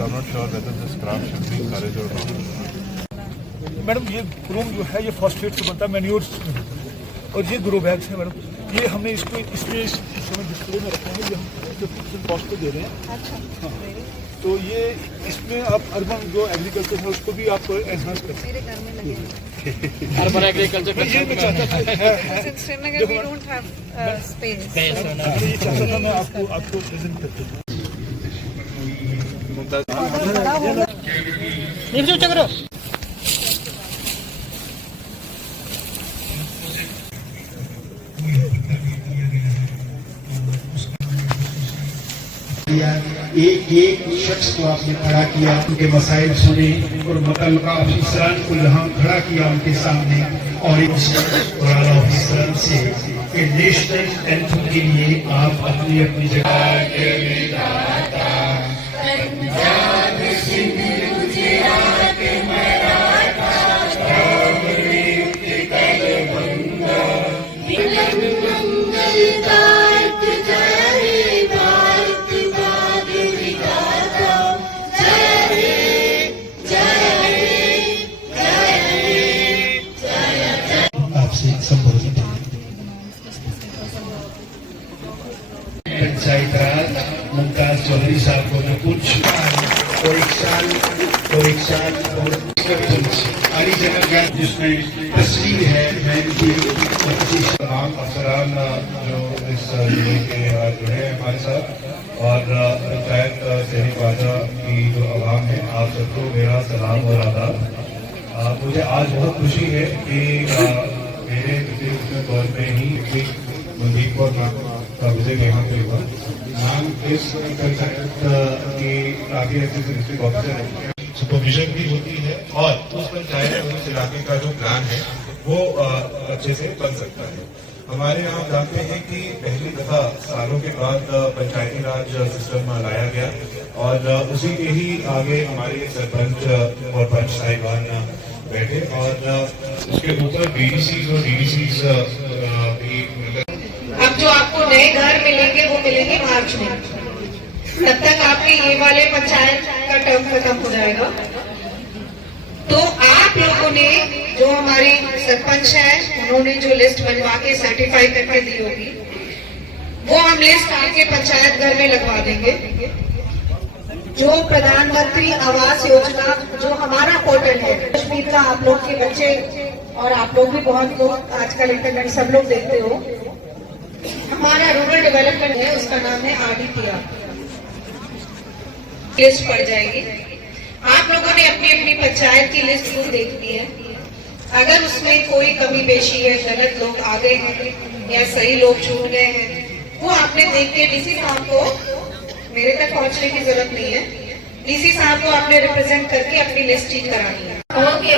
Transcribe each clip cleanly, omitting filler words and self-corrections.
so I'm not sure whether this craft should be encouraged or not. Madam ये room जो है ये phosphate से बनता है, मैन्योर, और ये ग्रो बैग्स है मैडम। ये हमने इसको इसमें इस समय डिस्प्ले में रखा है, ये हम 50% कॉस्ट पे दे रहे हैं। अच्छा, हाँ। तो ये इसमें आप अर्बन जो एग्रीकल्चर है उसको भी आप एनहांस करते मेरे घर में लगे अर्बन एग्रीकल्चर हैं। ये मैं चाहता था हैं। Srinagar we don't have space. ये चाहता था मैं आपको प्रेजेंट करता हूँ। एक एक शख्स को आपने खड़ा किया, उनके मसाइल सुने और मुतल्लिका अफसरान को यहाँ खड़ा किया उनके सामने, और अफसरान से कि नेशनल एंथम के लिए आप अपनी अपनी जगह पंचायत राज मुमताज चौधरी साहब को जो कुछ और एक साल और सारी जगह का जिसमें तस्वीर है, मैं इनकी तमाम अफसरान जो इस जिले के जुड़े हैं हमारे साथ, और पंचायत शहरी बाजा की जो आवाम है, आप सबको मेरा सलाम और आदाब। मुझे आज बहुत खुशी है कि मेरे पिछले तौर पर ही मनदीप कौर का विजय यहाँ पे हुआ। नाम इस पंचायत की काफी अच्छे से डिस्ट्रिक्ट ऑफिसर है, सुपरविजन भी होती है, और उस पंचायत और उस इलाके का जो प्लान है वो अच्छे से बन सकता है। हमारे यहाँ जानते हैं कि पहली दफा सालों के बाद पंचायती राज सिस्टम लाया गया, और उसी के ही आगे हमारे सरपंच और पंच साहिबान बैठे, और उसके ऊपर बीडीसी और डीडीसी भी। अब जो आपको नए घर मिलेंगे वो मिलेंगे मार्च में, तब तक आपके ये वाले पंचायत का टर्म खत्म हो जाएगा। तो आप लोगों ने जो हमारी सरपंच है उन्होंने जो लिस्ट बनवा के सर्टिफाई करके दी होगी, वो हम लिस्ट आपके पंचायत घर में लगवा देंगे। जो प्रधानमंत्री आवास योजना जो हमारा पोर्टल है कश्मीर का, आप लोग के बच्चे और आप लोग भी बहुत लोग आजकल इंटरनेट सब लोग देखते हो, हमारा रूरल डेवलपमेंट है, उसका नाम है RDPR। लिस्ट पड़ जाएगी, आप लोगों ने अपनी अपनी पंचायत की लिस्ट खुद देखनी है। अगर उसमें कोई कमी पेशी है, गलत लोग आ गए हैं या सही लोग छूट गए हैं, वो आपने देख के डीसी साहब को, मेरे तक पहुंचने की जरूरत नहीं है, डीसी साहब को आपने रिप्रेजेंट करके अपनी लिस्ट ठीक करानी है। ओके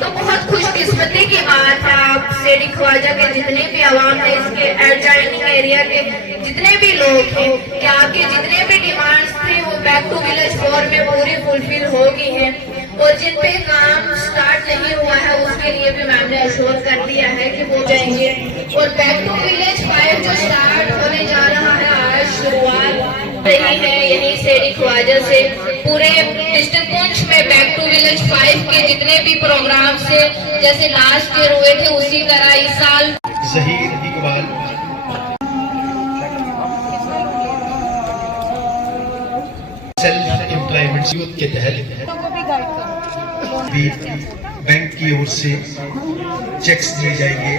तो बहुत खुशकिस्मती की बात है, आप सेठी ख्वाजा के जितने भी आवाम है, इसके एडजॉइनिंग एरिया के जितने भी लोग हैं, कि आपके जितने भी डिमांड्स थे वो बैक टू विलेज 4 में पूरी फुलफिल हो गई है, और जिन पे काम स्टार्ट नहीं हुआ है उसके लिए भी मैम ने अश्योर कर दिया है कि हो जाएंगे। और बैक टू विलेज 5 जो स्टार्ट होने जा रहा है, आज शुरुआत रही है यही सेठी ख्वाजा से। पूरे डिस्ट्रिक्ट पुंछ में बैक टू विलेज 5 के जितने भी प्रोग्राम से जैसे लास्ट ईयर हुए थे, उसी तरह इस साल Zaheer Iqbal self employment youth के तहत भी बैंक की ओर से चेक्स दिए जाएंगे।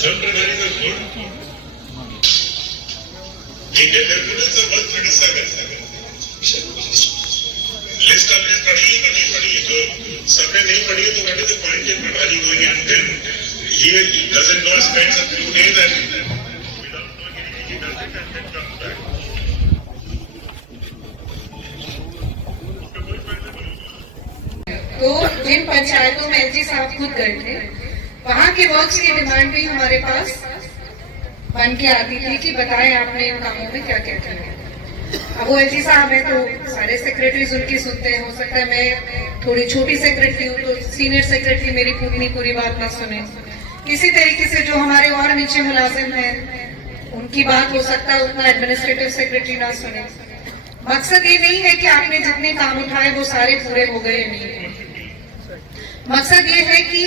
Some primaries are good. The determinants of 137. List आपने पढ़ी है कि नहीं पढ़ी है? तो सबने नहीं पढ़ी है तो what is the point in Pradhani going and then he doesn't know, spends a few days and without knowing anything he does it and then comes back. तो जिन पंचायतों में एलजी साहब खुद गए थे, वहाँ के वर्क्स की डिमांड भी हमारे पास बन के आती थी कि बताएं आपने इन कामों में क्या क्या किया। अब वो एलजी साहब है तो सारे सेक्रेटरीज उनकी सुनते हैं, हो सकता है मैं थोड़ी छोटी सेक्रेटरी हूँ तो सीनियर सेक्रेटरी मेरी पूरी बात ना सुने। इसी तरीके से जो हमारे और नीचे मुलाजिम हैं उनकी बात हो सकता है उतना एडमिनिस्ट्रेटिव सेक्रेटरी ना सुने। मकसद ये नहीं है कि आपने जितने काम उठाए वो सारे पूरे हो गए, नहीं। मकसद ये है कि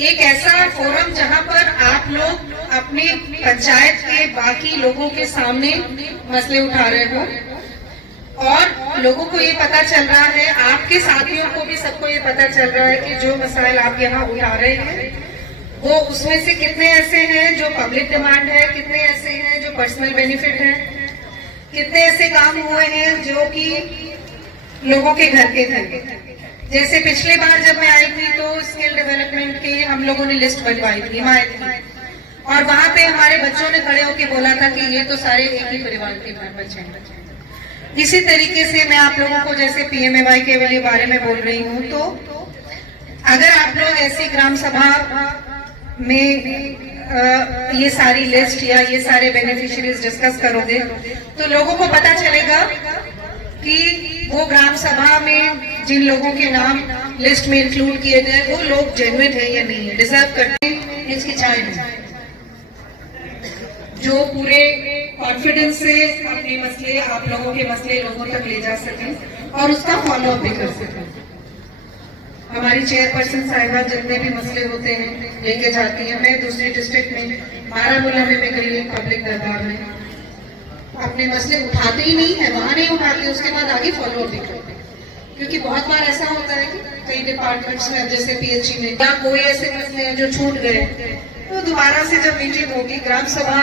एक ऐसा फोरम जहां पर आप लोग अपने पंचायत के बाकी लोगों के सामने मसले उठा रहे हो और लोगों को ये पता चल रहा है, आपके साथियों को भी सबको ये पता चल रहा है कि जो मसाइल आप यहाँ उठा रहे हैं वो उसमें से कितने ऐसे हैं जो पब्लिक डिमांड है, कितने ऐसे हैं जो पर्सनल बेनिफिट है, कितने ऐसे काम हुए हैं जो कि लोगों के घर के थे। जैसे पिछले बार जब मैं आई थी तो स्किल डेवलपमेंट की हम लोगों ने लिस्ट बनवाई थी, और वहां पे हमारे बच्चों ने खड़े होकर बोला था कि ये तो सारे एक ही परिवार के बच्चे हैं। इसी तरीके से मैं आप लोगों को जैसे PMAY के बारे में बोल रही हूँ, तो अगर आप लोग ऐसी ग्राम सभा में ये सारी लिस्ट या ये सारे बेनिफिशियरीज डिस्कस करोगे तो लोगों को पता चलेगा कि वो ग्राम सभा में जिन लोगों के नाम लिस्ट में इंक्लूड किए गए वो लोग जेन्युइन है या नहीं है, डिजर्व करते हैं, हिचकिचाए हैं, जो पूरे कॉन्फिडेंस से अपने मसले, आप लोगों के मसले लोगों तक ले जा सकें और उसका फॉलो अप भी कर सकें। हमारी चेयरपर्सन साहिबा जितने भी मसले होते हैं लेके जाती हैं। मैं दूसरी डिस्ट्रिक्ट में बारामूला में मैं गई पब्लिक दरबार में, अपने मसले उठाते ही नहीं है, वहां नहीं उठाते, उसके बाद आगे फॉलो अप भी करते। क्योंकि बहुत बार ऐसा होता है कि कई डिपार्टमेंट्स में जैसे PHE में या कोई ऐसे मसले हैं जो छूट गए, तो दोबारा से जब मीटिंग होगी ग्राम सभा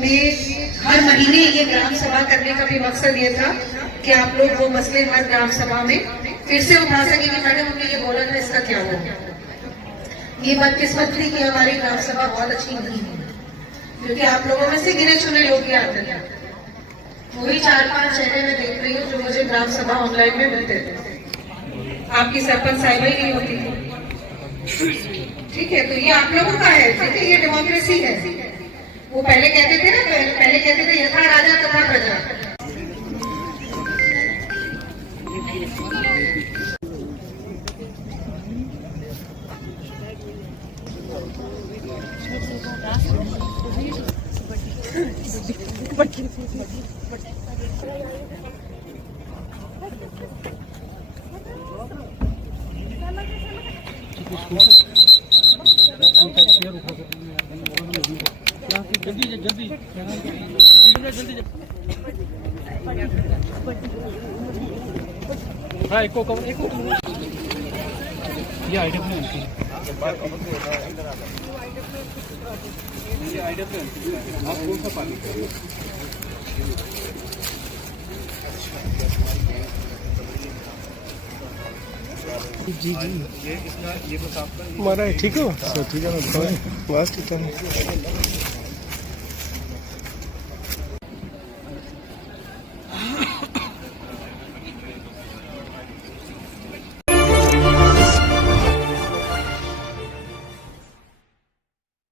में, हर महीने ये ग्राम सभा करने का भी मकसद ये था कि आप लोग वो मसले हर ग्राम सभा में फिर से उठा सके कि मैडम हमने ये बोला था, इसका क्या हुआ। ये बदकिस्मत थी कि हमारी ग्राम सभा बहुत अच्छी नहीं है, क्योंकि आप लोगों में से गिने चुने लोग ही आते हैं। वही 4-5 चेहरे में देख रही हूँ जो मुझे ग्राम सभा ऑनलाइन में मिलते थे। आपकी सरपंच साहिबा ही नहीं होती थी, ठीक है, तो ये आप लोगों का है, ठीक है, ये डेमोक्रेसी है। वो पहले कहते थे ना, पहले कहते थे यथा राजा तथा प्रजा। हाँ, एको कवर एको ये आइडिया प्लान की ये आइडिया प्लान आप कौन सा पानी जी ये इसका ये बस आपका हमारा ठीक है, ठीक है, बस ठीक है।